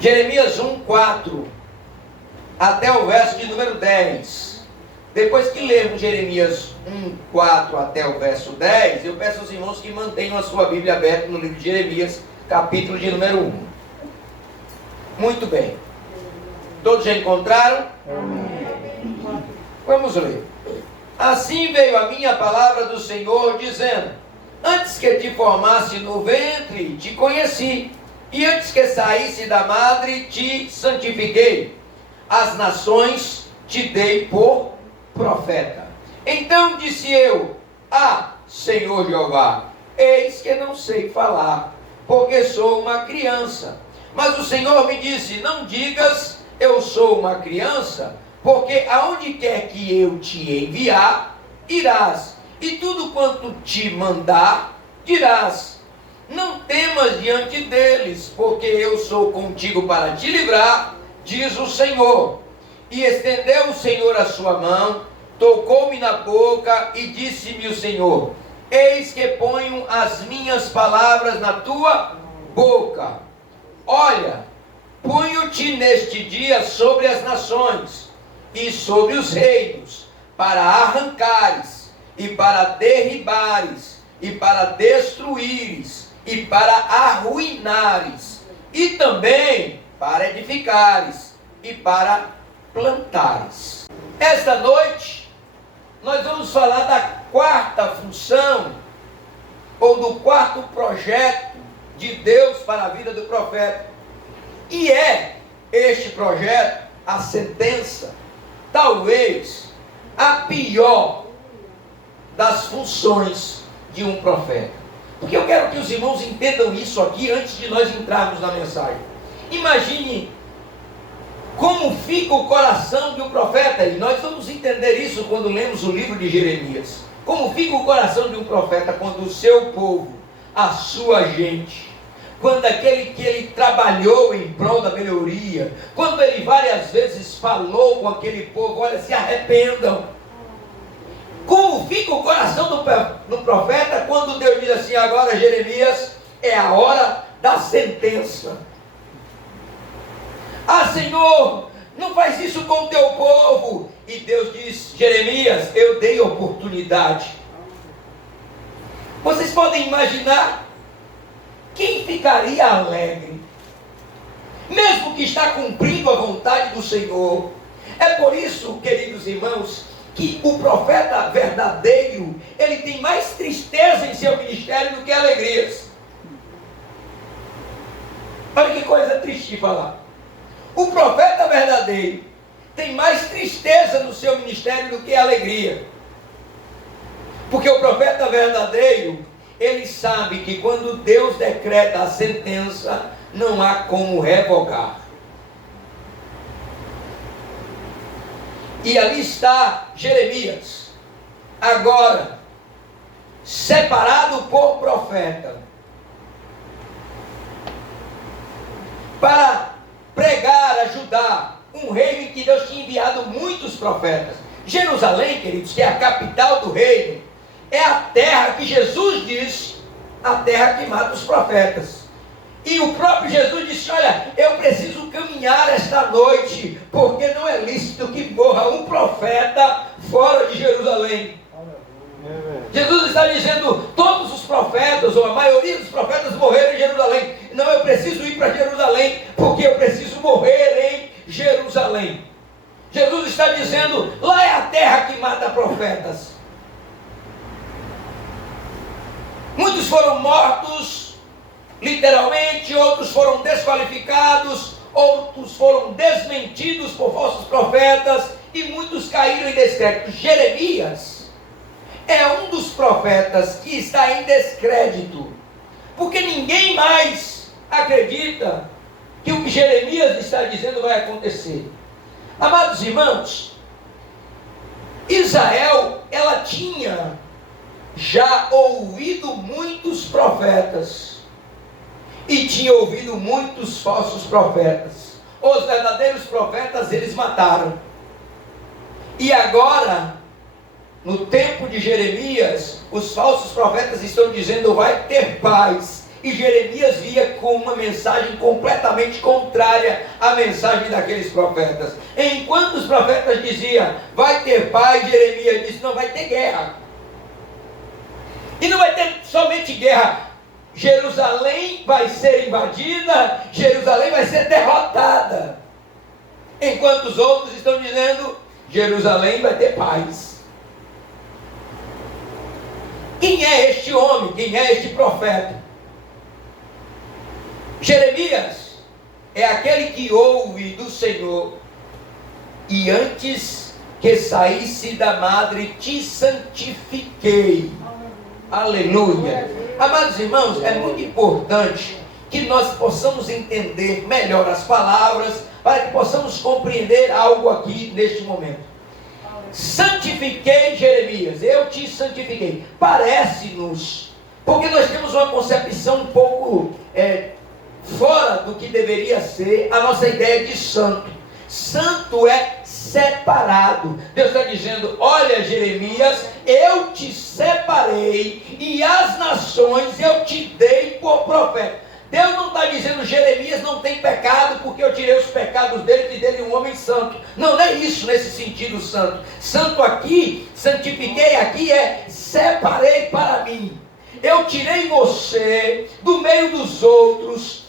Jeremias 1, 4 até o verso de número 10. Depois que lermos Jeremias 1, 4 até o verso 10, eu peço aos irmãos que mantenham a sua Bíblia aberta no livro de Jeremias, capítulo de número 1. Muito bem. Todos já encontraram? Amém. Vamos ler. Assim veio a minha palavra do Senhor, dizendo: antes que te formasse no ventre, te conheci, e antes que saísse da madre, te santifiquei. As nações te dei por profeta. Então disse eu: Senhor Jeová, eis que não sei falar, porque sou uma criança. Mas o Senhor me disse: não digas, eu sou uma criança, porque aonde quer que eu te enviar, irás, e tudo quanto te mandar, dirás. Não temas diante deles, porque eu sou contigo para te livrar, diz o Senhor. E estendeu o Senhor a sua mão, tocou-me na boca, e disse-me o Senhor: eis que ponho as minhas palavras na tua boca. Olha, ponho-te neste dia sobre as nações e sobre os reinos, para arrancares, e para derribares, e para destruíres, e para arruinares, e também para edificares, e para plantares. Esta noite, nós vamos falar da quarta função, ou do quarto projeto de Deus para a vida do profeta. E é este projeto, a sentença, talvez a pior das funções de um profeta. Porque eu quero que os irmãos entendam isso aqui antes de nós entrarmos na mensagem. Imagine como fica o coração de um profeta, e nós vamos entender isso quando lemos o livro de Jeremias. Como fica o coração de um profeta quando o seu povo, a sua gente, quando aquele que ele trabalhou em prol da melhoria, quando ele várias vezes falou com aquele povo: olha, se arrependam. Como fica o coração do profeta quando Deus diz assim: agora, Jeremias, é a hora da sentença. Senhor, não faz isso com o teu povo. E Deus diz: Jeremias, eu dei oportunidade. Vocês podem imaginar quem ficaria alegre, mesmo que está cumprindo a vontade do Senhor. É por isso, queridos irmãos, que o profeta verdadeiro, ele tem mais tristeza em seu ministério do que alegrias. Olha que coisa triste de falar. O profeta verdadeiro tem mais tristeza no seu ministério do que alegria. Porque o profeta verdadeiro, ele sabe que quando Deus decreta a sentença, não há como revogar. E ali está Jeremias, agora separado por profeta, para pregar, ajudar um reino em que Deus tinha enviado muitos profetas. Jerusalém, queridos, que é a capital do reino, é a terra que Jesus diz, a terra que mata os profetas. E o próprio Jesus disse: olha, eu preciso caminhar esta noite, porque não é lícito que morra um profeta fora de Jerusalém. Jesus está dizendo: todos os profetas, ou a maioria dos profetas, morreram em Jerusalém. Não, eu preciso ir para Jerusalém, porque eu preciso morrer em Jerusalém. Jesus está dizendo: lá é a terra que mata profetas. Muitos foram mortos, literalmente, outros foram desqualificados, outros foram desmentidos por falsos profetas, e muitos caíram em descrédito. Jeremias é um dos profetas que está em descrédito, porque ninguém mais acredita que o que Jeremias está dizendo vai acontecer. Amados irmãos, Israel, ela tinha já ouvido muitos profetas, e tinha ouvido muitos falsos profetas. Os verdadeiros profetas eles mataram. E agora, no tempo de Jeremias, os falsos profetas estão dizendo: vai ter paz. e Jeremias via com uma mensagem completamente contrária à mensagem daqueles profetas. Enquanto os profetas diziam, vai ter paz, Jeremias disse, não, vai ter guerra. E não vai ter somente guerra, Jerusalém vai ser invadida, Jerusalém vai ser derrotada. Enquanto os outros estão dizendo, Jerusalém vai ter paz. Quem é este homem? Quem é este profeta? Jeremias é aquele que ouve do Senhor, e antes que saísse da madre te santifiquei. Aleluia. Amados irmãos, é muito importante que nós possamos entender melhor as palavras, para que possamos compreender algo aqui neste momento. Santifiquei Jeremias, eu te santifiquei. Parece-nos, porque nós temos uma concepção um pouco fora do que deveria ser a nossa ideia de santo. Santo é separado. Deus está dizendo, olha Jeremias, eu te separei e as nações eu te dei por profeta. Deus não está dizendo, Jeremias não tem pecado, porque eu tirei os pecados dele e dele um homem santo. Não, não é isso nesse sentido santo. Santo aqui, santifiquei aqui é separei para mim. Eu tirei você do meio dos outros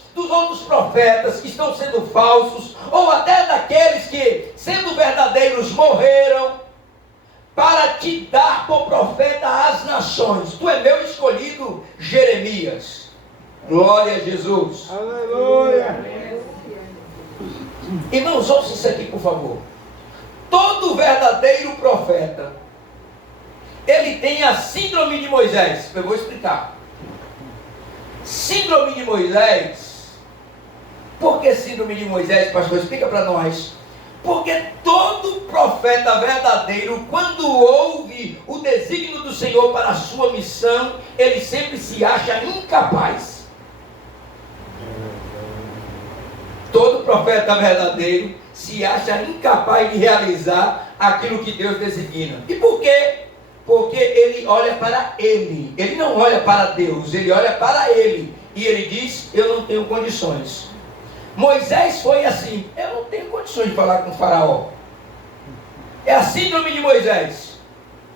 profetas que estão sendo falsos, ou até daqueles que, sendo verdadeiros, morreram, para te dar por profeta às nações. Tu é meu escolhido, Jeremias. Glória a Jesus. Aleluia. Irmãos, ouça isso aqui, por favor. Todo verdadeiro profeta, ele tem a síndrome de Moisés. Eu vou explicar. Síndrome de Moisés. Por que síndrome de Moisés, pastor? Explica para nós. Porque todo profeta verdadeiro, quando ouve o desígnio do Senhor para a sua missão, ele sempre se acha incapaz. Todo profeta verdadeiro se acha incapaz de realizar aquilo que Deus designa. E por quê? Porque ele olha para ele. Ele não olha para Deus, ele olha para ele. E ele diz, eu não tenho condições. Moisés foi assim, eu não tenho condições de falar com o faraó. É a síndrome de Moisés.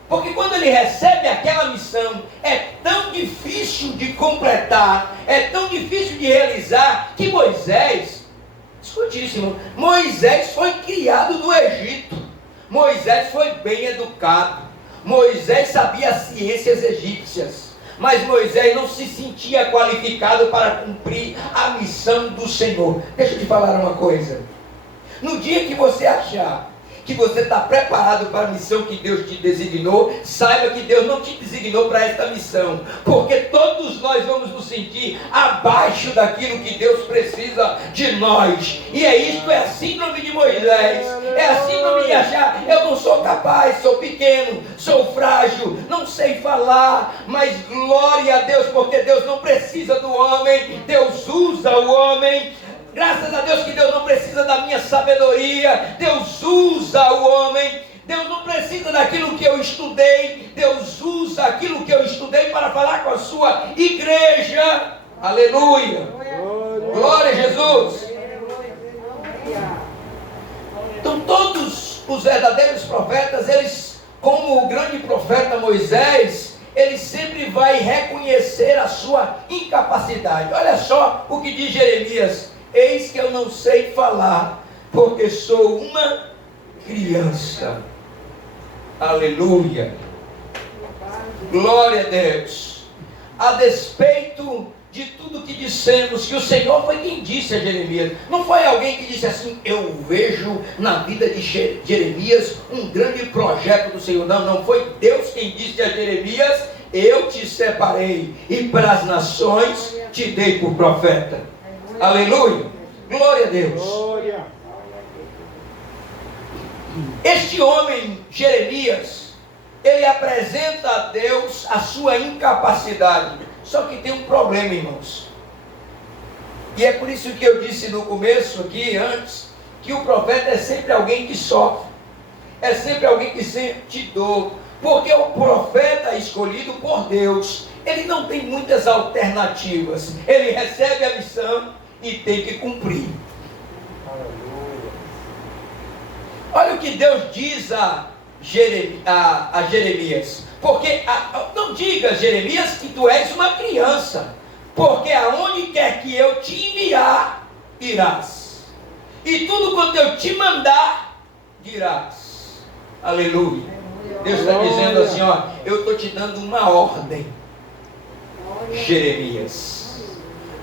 Porque quando ele recebe aquela missão, é tão difícil de completar, é tão difícil de realizar, que Moisés, escute isso, irmão, Moisés foi criado no Egito. Moisés foi bem educado. Moisés sabia as ciências egípcias. Mas Moisés não se sentia qualificado para cumprir a missão do Senhor. Deixa eu te falar uma coisa. No dia que você achar que você está preparado para a missão que Deus te designou, saiba que Deus não te designou para esta missão, porque todos nós vamos nos sentir abaixo daquilo que Deus precisa de nós. E é isto, é a síndrome de Moisés, é a síndrome de achar, eu não sou capaz, sou pequeno, sou frágil, não sei falar, mas glória a Deus, porque Deus não precisa do homem, Deus usa o homem. Graças a Deus que Deus não precisa da minha sabedoria, Deus usa o homem, Deus não precisa daquilo que eu estudei, Deus usa aquilo que eu estudei para falar com a sua igreja. Aleluia! Glória a Jesus! Então todos os verdadeiros profetas, eles, como o grande profeta Moisés, ele sempre vai reconhecer a sua incapacidade. Olha só o que diz Jeremias. Eis que eu não sei falar, porque sou uma criança. Aleluia. Glória a Deus. A despeito de tudo que dissemos, que o Senhor foi quem disse a Jeremias. Não foi alguém que disse assim, eu vejo na vida de Jeremias um grande projeto do Senhor. Não, não foi Deus quem disse a Jeremias, eu te separei e para as nações te dei por profeta. Aleluia, glória a Deus. Glória. Este homem, Jeremias, ele apresenta a Deus a sua incapacidade. Só que tem um problema, irmãos. E é por isso que eu disse no começo aqui, antes, que o profeta é sempre alguém que sofre. É sempre alguém que sente dor. Porque o profeta escolhido por Deus, ele não tem muitas alternativas. Ele recebe a missão e tem que cumprir. Olha o que Deus diz a Jeremias. Porque, não diga, Jeremias, que tu és uma criança, porque aonde quer que eu te enviar, irás. E tudo quanto eu te mandar, dirás. Aleluia. Deus está dizendo assim, ó, eu estou te dando uma ordem, Jeremias.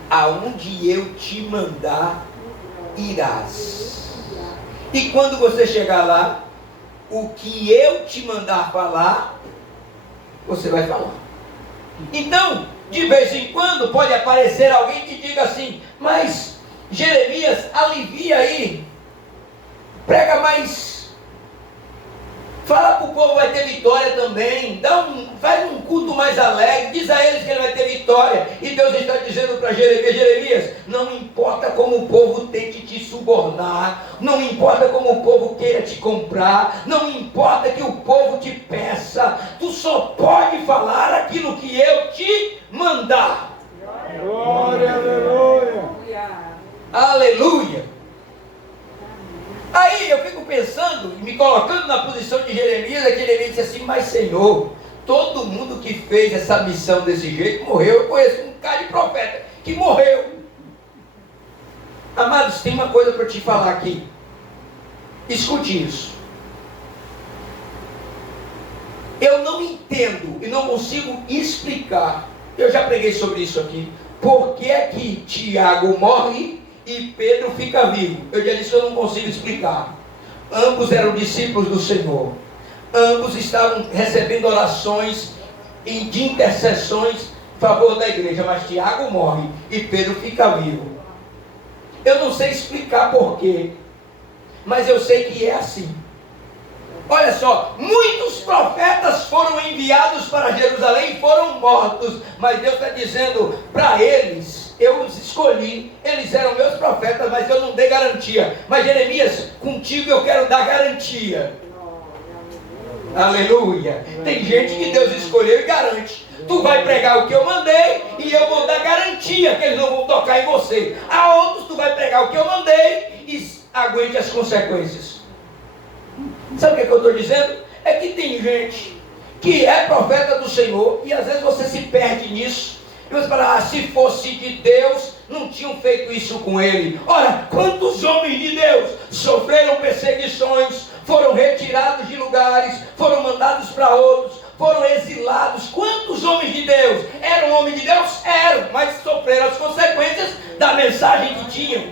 Aonde eu te mandar, irás. E quando você chegar lá, o que eu te mandar falar, você vai falar. Então, de vez em quando, pode aparecer alguém que diga assim, mas Jeremias, alivia aí, prega mais, fala para o povo, vai ter vitória também, faz um culto mais alegre, diz a eles que ele vai ter vitória. E Deus está dizendo para Jeremias, Jeremias, não importa como o povo tente te subornar, não importa como o povo queira te comprar, não importa que o povo te peça, tu só pode falar aquilo que eu te mandar. Glória, aleluia. Aleluia. Aí eu fico pensando, me colocando na posição de Jeremias, é que Jeremias disse assim, mas Senhor, todo mundo que fez essa missão desse jeito morreu. Eu conheço um cara de profeta que morreu. Amados, tem uma coisa para te falar aqui. Escute isso. Eu não entendo e não consigo explicar, eu já preguei sobre isso aqui, por que é que Tiago morre e Pedro fica vivo. Eu já disse que eu não consigo explicar. Ambos eram discípulos do Senhor. Ambos estavam recebendo orações de intercessões em favor da igreja. Mas Tiago morre e Pedro fica vivo. Eu não sei explicar porquê, mas eu sei que é assim. Olha só, muitos profetas foram enviados para Jerusalém e foram mortos. Mas Deus está dizendo para eles, eu os escolhi, eles eram meus profetas, mas eu não dei garantia. Mas Jeremias, contigo eu quero dar garantia. Aleluia. Tem gente que Deus escolheu e garante. Tu vai pregar o que eu mandei e eu vou dar garantia que eles não vão tocar em você. A outros tu vai pregar o que eu mandei e aguente as consequências. Sabe o que eu estou dizendo? É que tem gente que é profeta do Senhor e às vezes você se perde nisso. E você fala, se fosse de Deus, não tinham feito isso com ele. Ora, quantos homens de Deus sofreram perseguições, foram retirados de lugares, foram mandados para outros, foram exilados. Quantos homens de Deus eram homens de Deus? Eram, mas sofreram as consequências da mensagem que tinham.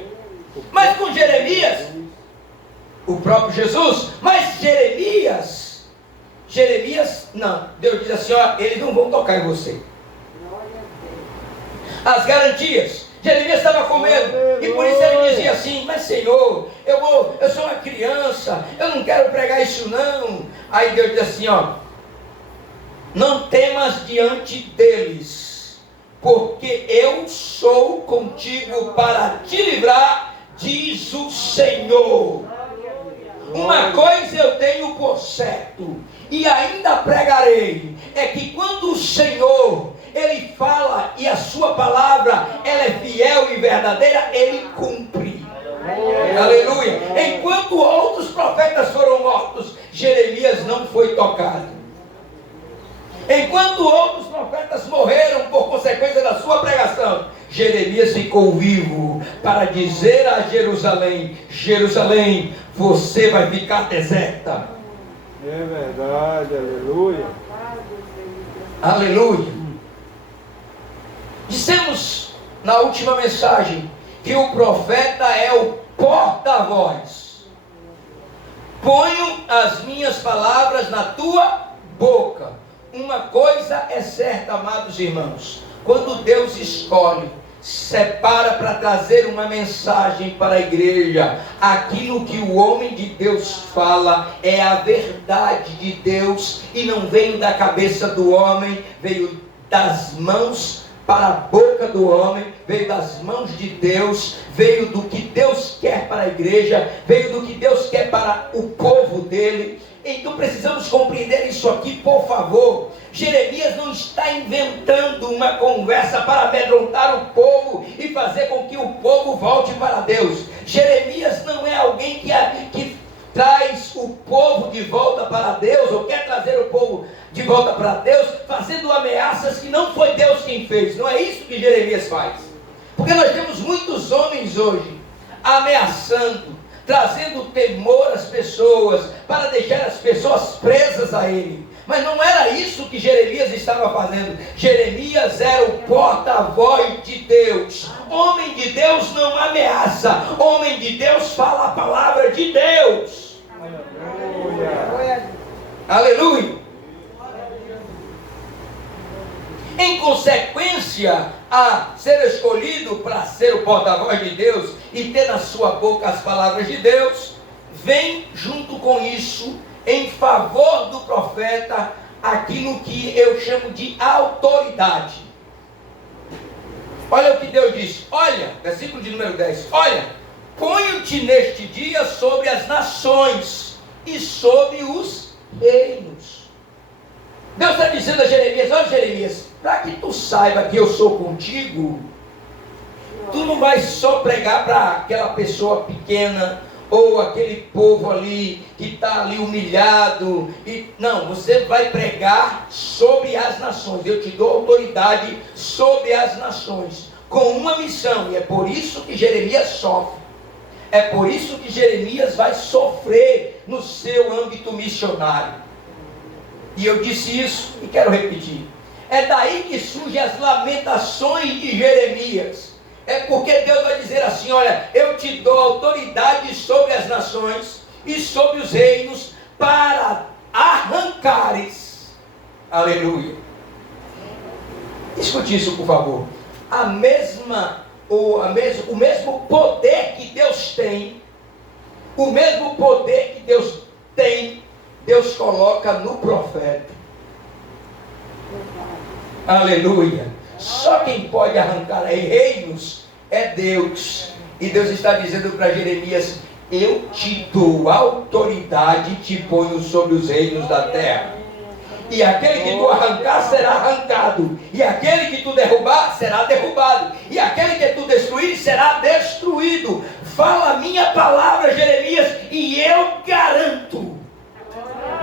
Mas com Jeremias, o próprio Jesus, mas Jeremias, não, Deus diz assim, ó, eles não vão tocar em você. As garantias, Jeremias estava com medo, e por isso ele dizia assim, mas Senhor, eu sou uma criança, eu não quero pregar isso não. Aí Deus diz assim, ó, não temas diante deles, porque eu sou contigo para te livrar, diz o Senhor. Uma coisa eu tenho por certo, e ainda pregarei, é que quando o Senhor, Ele fala, e a sua palavra, ela é fiel e verdadeira, Ele cumpre. Aleluia. Enquanto outros profetas foram mortos, Jeremias não foi tocado. Enquanto outros profetas morreram por consequência da sua pregação, Jeremias ficou vivo para dizer a Jerusalém, Jerusalém, você vai ficar deserta. É verdade, aleluia. Aleluia. Dissemos na última mensagem que o profeta é o porta-voz. Ponho as minhas palavras na tua boca. Uma coisa é certa, amados irmãos, quando Deus escolhe, separa para trazer uma mensagem para a igreja, aquilo que o homem de Deus fala é a verdade de Deus, e não veio da cabeça do homem, veio das mãos para a boca do homem, veio das mãos de Deus, veio do que Deus quer para a igreja, veio do que Deus quer para o povo dele. Então precisamos compreender isso aqui, por favor. Jeremias não está inventando uma conversa para amedrontar o povo e fazer com que o povo volte para Deus. Jeremias não é alguém que traz o povo de volta para Deus, ou quer trazer o povo de volta para Deus, fazendo ameaças que não foi Deus quem fez. Não é isso que Jeremias faz. Porque nós temos muitos homens hoje ameaçando, trazendo temor às pessoas, para deixar as pessoas presas a ele. Mas não era isso que Jeremias estava fazendo. Jeremias era o porta-voz de Deus. Homem de Deus não ameaça. Homem de Deus fala a palavra de Deus. Aleluia. Aleluia. Em consequência a ser escolhido para ser o porta-voz de Deus e ter na sua boca as palavras de Deus, vem junto com isso, em favor do profeta, aquilo que eu chamo de autoridade. Olha o que Deus diz. Olha, versículo de número 10. Olha, ponho-te neste dia sobre as nações e sobre os reinos. Deus está dizendo a Jeremias: olha, Jeremias, para que tu saiba que eu sou contigo, tu não vai só pregar para aquela pessoa pequena, ou aquele povo ali, que está ali humilhado, não, você vai pregar sobre as nações. Eu te dou autoridade sobre as nações, com uma missão, e é por isso que Jeremias sofre, é por isso que Jeremias vai sofrer no seu âmbito missionário. E eu disse isso e quero repetir. É daí que surgem as lamentações de Jeremias. É porque Deus vai dizer assim: olha, eu te dou autoridade sobre as nações e sobre os reinos para arrancares. Aleluia. Escute isso, por favor. O mesmo poder que Deus tem, o mesmo poder que Deus tem, Deus coloca no profeta. Aleluia. Só quem pode arrancar aí reinos é Deus. E Deus está dizendo para Jeremias: eu te dou autoridade e te ponho sobre os reinos da terra. E aquele que tu arrancar será arrancado, e aquele que tu derrubar será derrubado, e aquele que tu destruir será destruído. Fala a minha palavra, Jeremias, e eu garanto.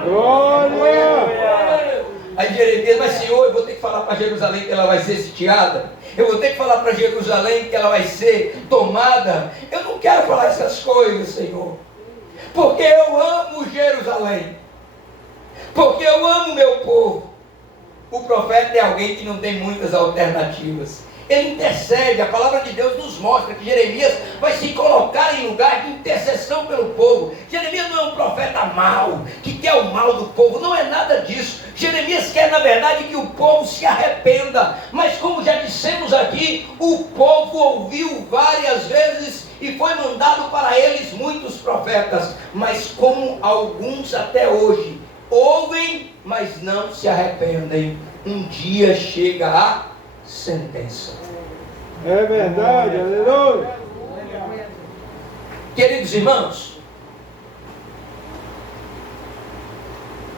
Glória! Aí Jeremias: mas Senhor, eu vou ter que falar para Jerusalém que ela vai ser sitiada, eu vou ter que falar para Jerusalém que ela vai ser tomada. Eu não quero falar essas coisas, Senhor, porque eu amo Jerusalém, porque eu amo meu povo. O profeta é alguém que não tem muitas alternativas. Ele intercede. A palavra de Deus nos mostra que Jeremias vai se colocar em lugar de intercessão pelo povo. Jeremias não é um profeta mau, que quer o mal do povo. Não é nada disso. Jeremias quer, na verdade, que o povo se arrependa. Mas como já dissemos aqui, o povo ouviu várias vezes e foi mandado para eles muitos profetas. Mas como alguns até hoje ouvem, mas não se arrependem, um dia chega a sentença. É verdade, aleluia. Queridos irmãos,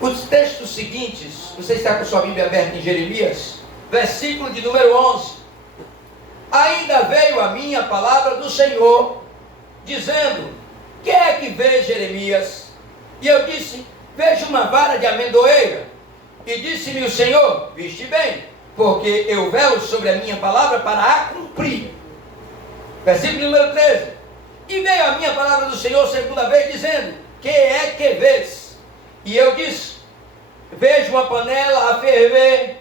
os textos seguintes, você está com sua Bíblia aberta em Jeremias, versículo de número 11. Ainda veio a mim a palavra do Senhor, dizendo: que é que vês, Jeremias? E eu disse: vejo uma vara de amendoeira. E disse-me o Senhor: viste bem, porque eu velo sobre a minha palavra para a cumprir. Versículo número 13. E veio a minha palavra do Senhor segunda vez, dizendo: que é que vês? E eu disse: vejo uma panela a ferver,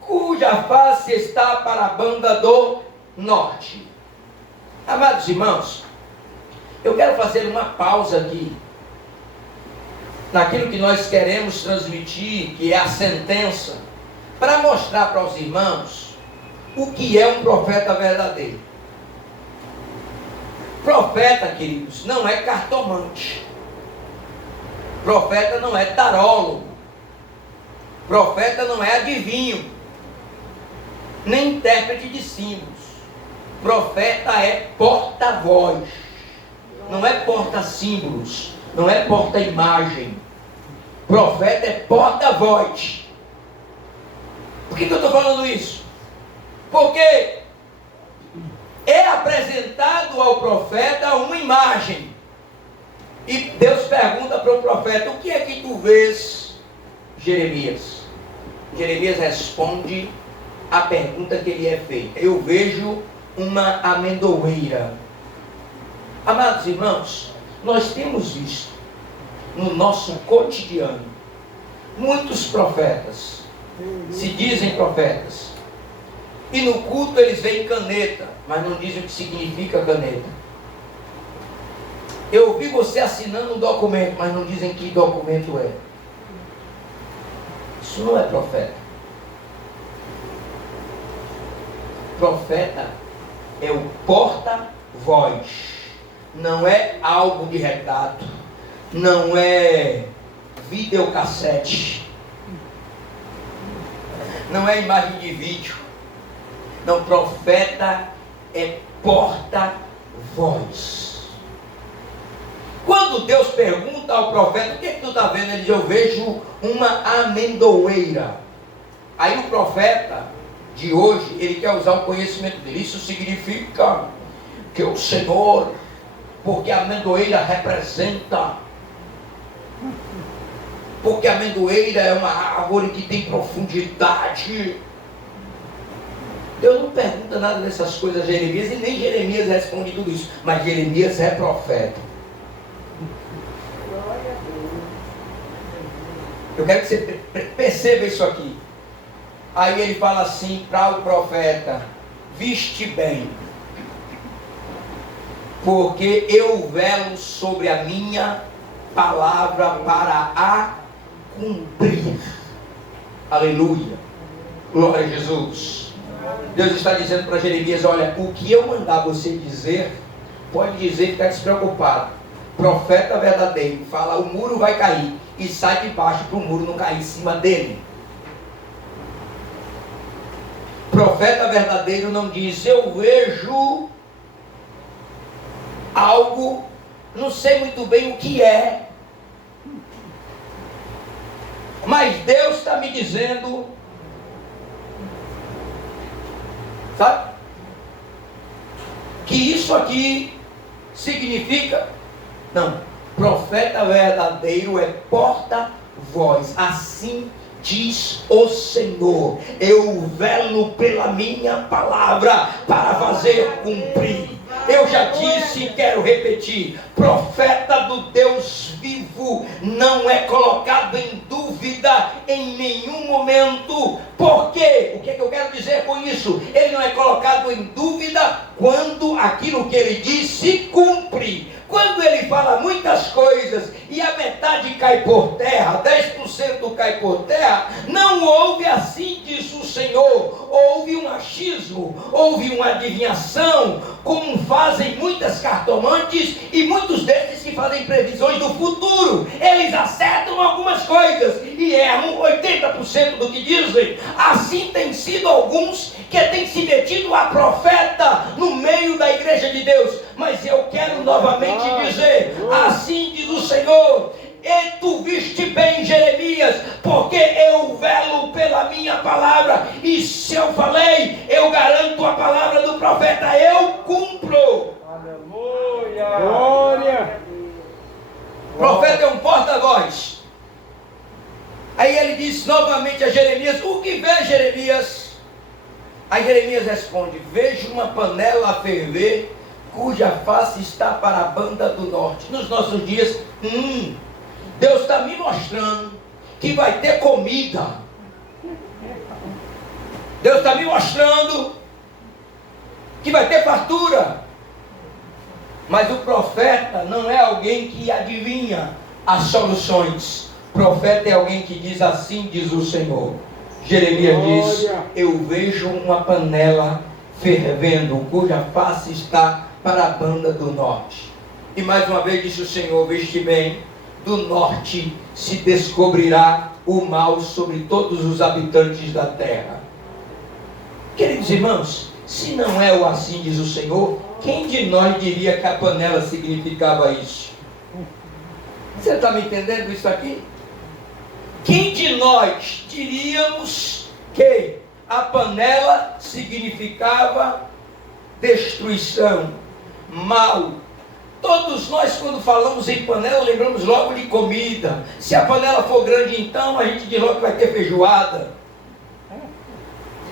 cuja face está para a banda do norte. Amados irmãos, eu quero fazer uma pausa aqui naquilo que nós queremos transmitir, que é a sentença, para mostrar para os irmãos o que é um profeta verdadeiro. Profeta, queridos, não é cartomante. Profeta não é tarólogo. Profeta não é adivinho, nem intérprete de símbolos. Profeta é porta-voz, não é porta-símbolos, não é porta-imagem. Profeta é porta-voz. Por que eu estou falando isso? Porque é apresentado ao profeta uma imagem. E Deus pergunta para o profeta: o que é que tu vês, Jeremias? Jeremias responde a pergunta que lhe é feita: eu vejo uma amendoeira. Amados irmãos, nós temos visto no nosso cotidiano muitos profetas, se dizem profetas, e no culto eles veem caneta, mas não dizem o que significa caneta. Eu ouvi você assinando um documento, mas não dizem que documento é. Isso não é profeta. Profeta é o porta-voz. Não é álbum de recado. Não é videocassete. Não é imagem de vídeo. Não, profeta é porta-voz. Quando Deus pergunta ao profeta: o que é que tu está vendo? Ele diz: eu vejo uma amendoeira. Aí o profeta de hoje, ele quer usar o conhecimento dele. Isso significa que o Senhor, porque a amendoeira representa, porque a amendoeira é uma árvore que tem profundidade. Deus não pergunta nada dessas coisas a Jeremias, e nem Jeremias responde tudo isso, mas Jeremias é profeta. Eu quero que você perceba isso aqui. Aí ele fala assim para o profeta: viste bem, porque eu velo sobre a minha palavra para a cumprir. Aleluia. Glória a Jesus. Deus está dizendo para Jeremias: olha, o que eu mandar você dizer, pode dizer, ficar despreocupado. Profeta verdadeiro fala: o muro vai cair, e sai de baixo para o muro não cair em cima dele. Profeta verdadeiro não diz: eu vejo algo, não sei muito bem o que é, mas Deus está me dizendo, sabe, que isso aqui significa. Não, profeta verdadeiro é porta-voz. Assim diz o Senhor: eu velo pela minha palavra para fazer cumprir. Eu já disse e quero repetir: profeta do Deus vivo não é colocado em dúvida em nenhum momento. Por quê? O que é que eu quero dizer com isso? Ele não é colocado em dúvida quando aquilo que ele diz se cumpre. Quando ele fala muitas coisas e a metade cai por terra, 10% cai por terra, não houve assim diz o Senhor. Houve um achismo, houve uma adivinhação, como fazem muitas cartomantes e muitos desses que fazem previsões do futuro. Eles acertam algumas coisas e erram 80% do que dizem. Assim tem sido alguns que têm se metido a profeta no meio da igreja de Deus. Mas eu quero novamente dizer: assim diz o Senhor: e tu viste bem, Jeremias, porque eu velo pela minha palavra, e se eu falei, eu garanto a palavra do profeta, eu cumpro. Aleluia. Glória. O profeta é um porta-voz. Aí ele diz novamente a Jeremias: o que vê, Jeremias? Aí Jeremias responde: vejo uma panela a ferver, cuja face está para a banda do norte. Nos nossos dias, Deus está me mostrando que vai ter comida. Deus está me mostrando que vai ter fartura. Mas o profeta não é alguém que adivinha as soluções. O profeta é alguém que diz: assim diz o Senhor. Jeremias diz: eu vejo uma panela fervendo, cuja face está para a banda do norte. E mais uma vez disse o Senhor: veste bem, do norte se descobrirá o mal sobre todos os habitantes da terra. Queridos irmãos, se não é o assim diz o Senhor, quem de nós diria que a panela significava isso? Você está me entendendo isso aqui? Quem de nós diríamos que a panela significava destruição, mal? Todos nós, quando falamos em panela, lembramos logo de comida. Se a panela for grande, então a gente diz logo que vai ter feijoada.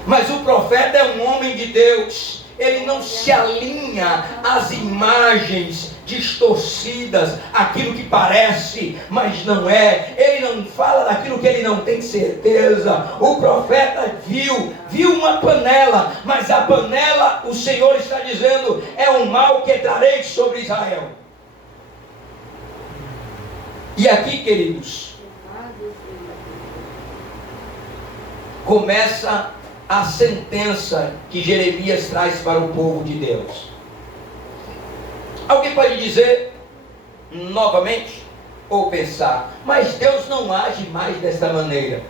Mas o profeta é um homem de Deus. Ele não se alinha às imagens distorcidas, aquilo que parece, mas não é. Ele não fala daquilo que ele não tem certeza. O profeta viu uma panela, mas a panela, o Senhor está dizendo, é um mal que trarei sobre Israel. E aqui, queridos, começa a sentença que Jeremias traz para o povo de Deus. Alguém pode dizer novamente, ou pensar, mas Deus não age mais desta maneira.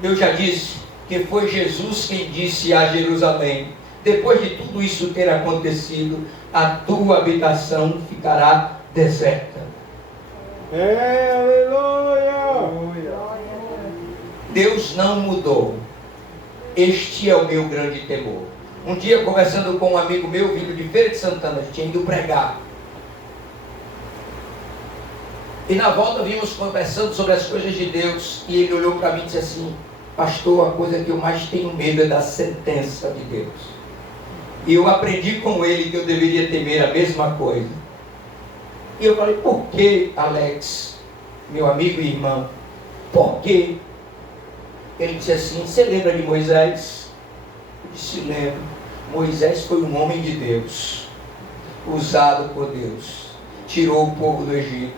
Eu já disse que foi Jesus quem disse a Jerusalém: depois de tudo isso ter acontecido, a tua habitação ficará deserta. Aleluia! Deus não mudou. Este é o meu grande temor. Um dia, conversando com um amigo meu, vindo de Feira de Santana, tinha ido pregar. E na volta vimos conversando sobre as coisas de Deus. E ele olhou para mim e disse assim: pastor, a coisa que eu mais tenho medo é da sentença de Deus. E eu aprendi com ele que eu deveria temer a mesma coisa. E eu falei: por que, Alex, meu amigo e irmão? Por quê? Ele disse assim: você lembra de Moisés? Eu disse: lembro. Moisés foi um homem de Deus, usado por Deus, tirou o povo do Egito,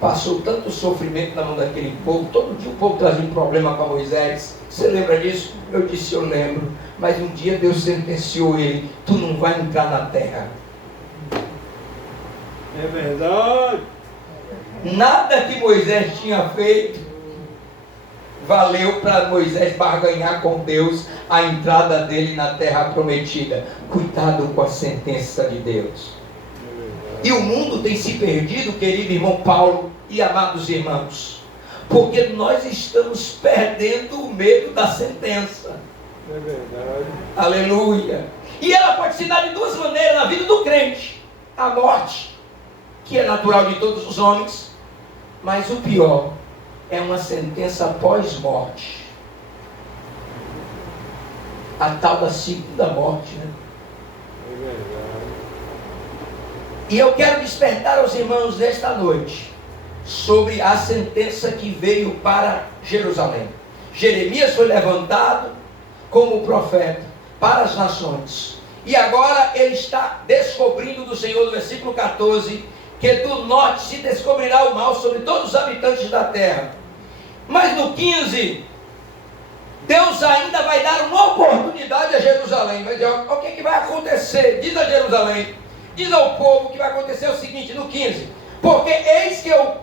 passou tanto sofrimento na mão daquele povo, todo dia o povo trazia um problema com Moisés. Você lembra disso? Eu disse: eu lembro. Mas um dia Deus sentenciou ele: tu não vai entrar na terra. É verdade. Nada que Moisés tinha feito valeu para Moisés barganhar com Deus a entrada dele na terra prometida. Cuidado com a sentença de Deus. E o mundo tem se perdido, querido irmão Paulo e amados irmãos, porque nós estamos perdendo o medo da sentença. É verdade. Aleluia. E ela pode se dar de duas maneiras na vida do crente: a morte, que é natural de todos os homens, mas o pior é uma sentença pós-morte, a tal da segunda morte, né? É verdade. E eu quero despertar os irmãos nesta noite sobre a sentença que veio para Jerusalém. Jeremias foi levantado como profeta para as nações, e agora ele está descobrindo do Senhor, no versículo 14, que do norte se descobrirá o mal sobre todos os habitantes da terra. Mas no 15, Deus ainda vai dar uma oportunidade a Jerusalém. Vai dizer: o que vai acontecer? Diz a Jerusalém, diz ao povo que vai acontecer o seguinte, no 15: porque eis que eu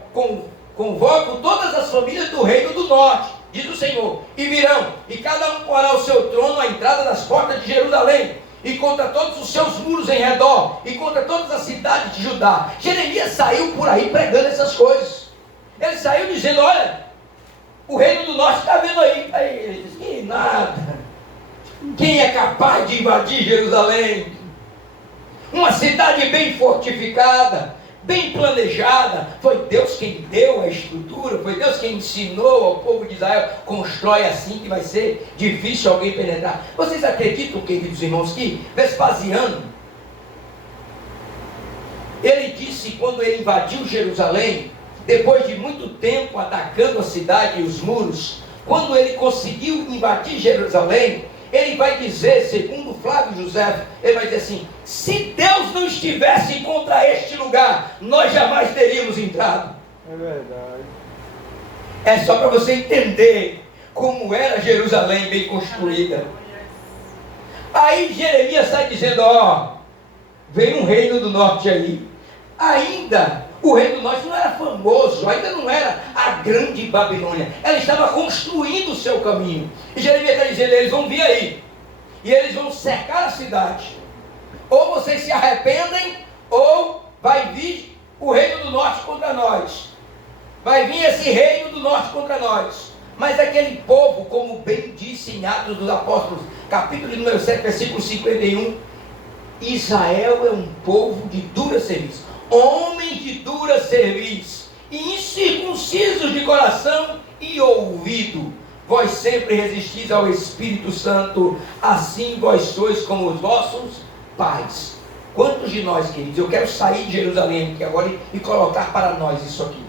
convoco todas as famílias do reino do norte, diz o Senhor, e virão, e cada um porá o seu trono à entrada das portas de Jerusalém, e contra todos os seus muros em redor, e contra todas as cidades de Judá. Jeremias saiu por aí pregando essas coisas. Ele saiu dizendo: olha, o reino do norte está vendo aí. Aí ele diz: que nada. Quem é capaz de invadir Jerusalém? Uma cidade bem fortificada, bem planejada. Foi Deus quem deu a estrutura, foi Deus quem ensinou ao povo de Israel: constrói assim que vai ser difícil alguém penetrar. Vocês acreditam, queridos irmãos, que Vespasiano, ele disse, quando ele invadiu Jerusalém, depois de muito tempo atacando a cidade e os muros, quando ele conseguiu invadir Jerusalém, ele vai dizer, segundo Flávio José, ele vai dizer assim: se Deus não estivesse contra este lugar, nós jamais teríamos entrado. É verdade. É só para você entender como era Jerusalém bem construída. Aí Jeremias está dizendo: ó, vem um reino do norte aí. Ainda o reino do norte não era famoso, ainda não era a grande Babilônia. Ela estava construindo o seu caminho. E Jeremias está dizendo: eles vão vir aí, e eles vão cercar a cidade. Ou vocês se arrependem, ou vai vir o reino do norte contra nós. Vai vir esse reino do norte contra nós. Mas aquele povo, como bem disse em Atos dos Apóstolos, capítulo número 7, versículo 51, Israel é um povo de dura serviço, homens de dura serviço, e incircuncisos de coração e ouvido. Vós sempre resistis ao Espírito Santo, assim vós sois como os vossos pais. Quantos de nós, queridos, eu quero sair de Jerusalém aqui agora e colocar para nós isso aqui.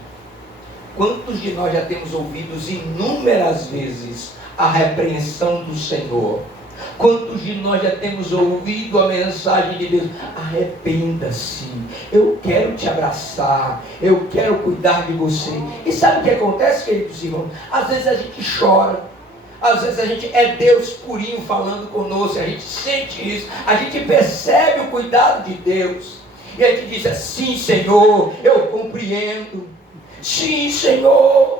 Quantos de nós já temos ouvido inúmeras vezes a repreensão do Senhor? Quantos de nós já temos ouvido a mensagem de Deus? Arrependa-se, eu quero te abraçar, eu quero cuidar de você. E sabe o que acontece, queridos irmãos? Às vezes a gente chora, às vezes a gente é Deus purinho falando conosco, a gente sente isso, a gente percebe o cuidado de Deus, e a gente diz assim: Senhor, eu compreendo, sim, Senhor.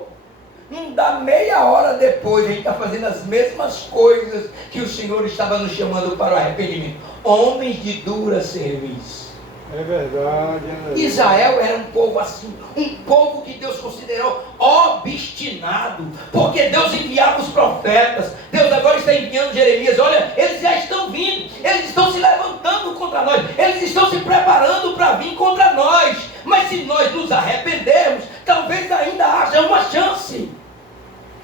Não dá meia hora depois, a gente está fazendo as mesmas coisas que o Senhor estava nos chamando para o arrependimento. Homens de dura serviço. É verdade, é verdade. Israel era um povo assim, um povo que Deus considerou obstinado, porque Deus enviava os profetas. Deus agora está enviando Jeremias. Olha, eles já estão vindo, eles estão se levantando contra nós, eles estão se preparando para vir contra nós. Mas se nós nos arrependermos, talvez ainda haja uma chance.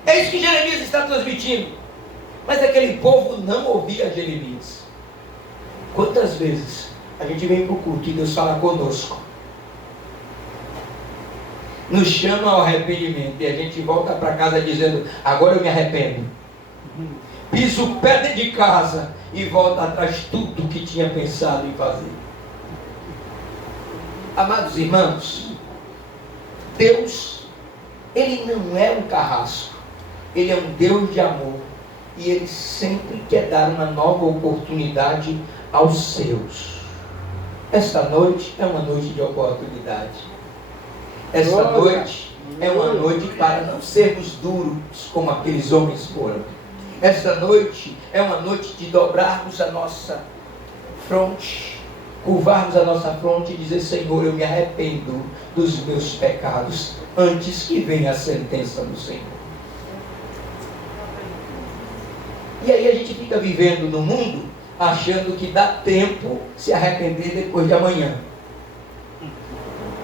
É isso que Jeremias está transmitindo. Mas aquele povo não ouvia Jeremias. Quantas vezes a gente vem para o culto e Deus fala conosco, nos chama ao arrependimento, e a gente volta para casa dizendo: agora eu me arrependo, piso o pé dentro de casa e volta atrás tudo que tinha pensado em fazer. Amados irmãos, Deus, Ele não é um carrasco, Ele é um Deus de amor, e Ele sempre quer dar uma nova oportunidade aos seus. Esta noite é uma noite de oportunidade. Esta noite é uma noite para não sermos duros como aqueles homens foram. Esta noite é uma noite de dobrarmos a nossa fronte, curvarmos a nossa fronte e dizer: Senhor, eu me arrependo dos meus pecados, antes que venha a sentença do Senhor. E aí a gente fica vivendo no mundo achando que dá tempo se arrepender depois de amanhã.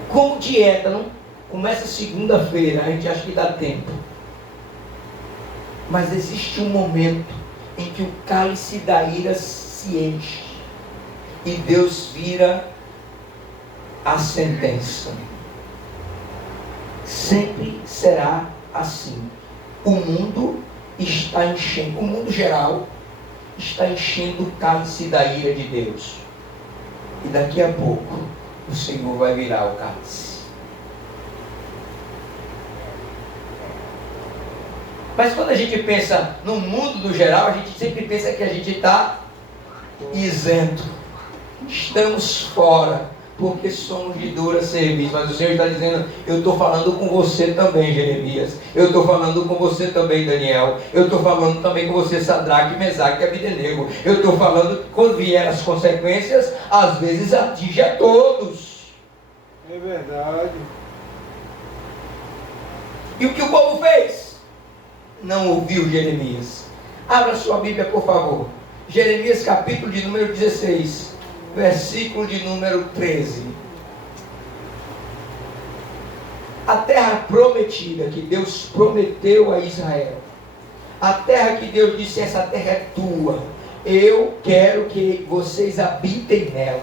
Como dieta, não começa segunda-feira, a gente acha que dá tempo. Mas existe um momento em que o cálice da ira se enche e Deus vira a sentença. Sempre será assim. O mundo está enchendo, o mundo geral está enchendo o cálice da ira de Deus. E daqui a pouco o Senhor vai virar o cálice. Mas quando a gente pensa no mundo no geral, a gente sempre pensa que a gente está isento. Estamos fora, porque somos de dura serviço. Mas o Senhor está dizendo: eu estou falando com você também, Jeremias. Eu estou falando com você também, Daniel. Eu estou falando também com você, Sadraque, Mesaque e Abdenego. Eu estou falando que quando vier as consequências, às vezes atinge a todos. É verdade. E o que o povo fez? Não ouviu Jeremias. Abra sua Bíblia, por favor. Jeremias capítulo de número 16, versículo de número 13. A terra prometida que Deus prometeu a Israel, a terra que Deus disse: essa terra é tua, eu quero que vocês habitem nela.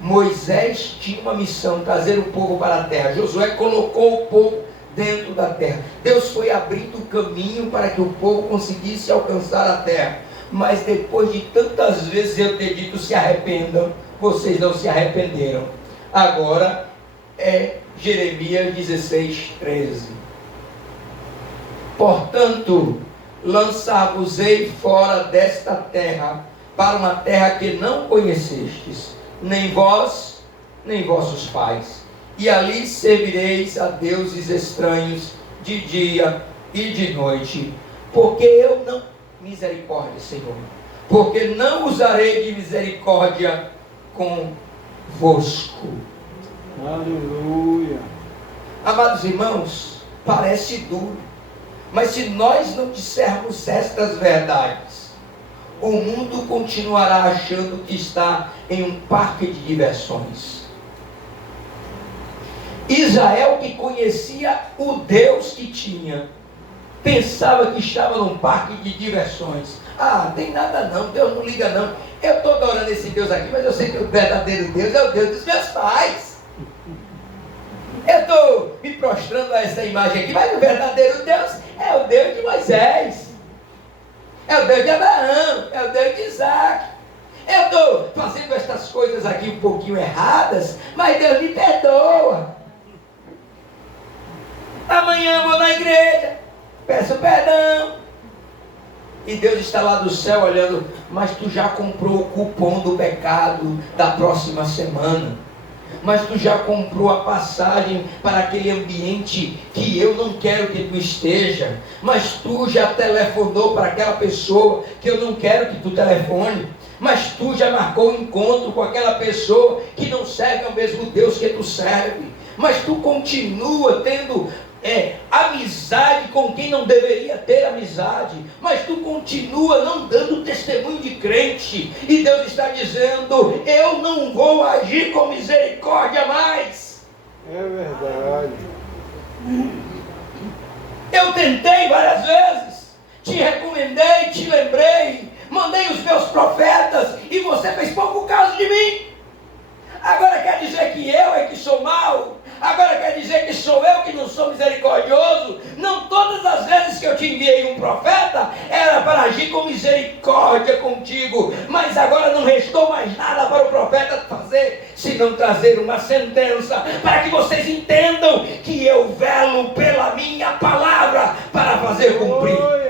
Moisés tinha uma missão: trazer o povo para a terra. Josué colocou o povo dentro da terra. Deus foi abrindo o caminho para que o povo conseguisse alcançar a terra. Mas depois de tantas vezes eu ter dito: se arrependam, vocês não se arrependeram. Agora é Jeremias 16, 13. Portanto, lançar-vos-ei fora desta terra, para uma terra que não conhecestes, nem vós, nem vossos pais. E ali servireis a deuses estranhos de dia e de noite. Porque eu não... Misericórdia, Senhor. Porque não usarei de misericórdia convosco. Aleluia. Amados irmãos, parece duro. Mas se nós não dissermos estas verdades, o mundo continuará achando que está em um parque de diversões. Israel, que conhecia o Deus que tinha, pensava que estava num parque de diversões. Ah, tem nada não, Deus não liga não. Eu estou adorando esse Deus aqui, mas eu sei que o verdadeiro Deus é o Deus dos meus pais. Eu estou me prostrando a essa imagem aqui, mas o verdadeiro Deus é o Deus de Moisés, é o Deus de Abraão, é o Deus de Isaac. Eu estou fazendo estas coisas aqui um pouquinho erradas, mas Deus me perdoa. Amanhã eu vou na igreja, peço perdão. E Deus está lá do céu olhando, mas tu já comprou o cupom do pecado da próxima semana. Mas tu já comprou a passagem para aquele ambiente que eu não quero que tu esteja. Mas tu já telefonou para aquela pessoa que eu não quero que tu telefone. Mas tu já marcou um encontro com aquela pessoa que não serve ao mesmo Deus que tu serve. Mas tu continua tendo amizade com quem não deveria ter amizade, mas tu continua não dando testemunho de crente, e Deus está dizendo, eu não vou agir com misericórdia mais. É verdade. Eu tentei várias vezes, te recomendei, te lembrei, mandei os meus profetas, e você fez pouco caso de mim. Agora quer dizer que eu é que sou mau? Agora quer dizer que sou eu que não sou misericordioso? Não, todas as vezes que eu te enviei um profeta, era para agir com misericórdia contigo. Mas agora não restou mais nada para o profeta fazer, senão trazer uma sentença, para que vocês entendam que eu velo pela minha palavra, para fazer cumprir.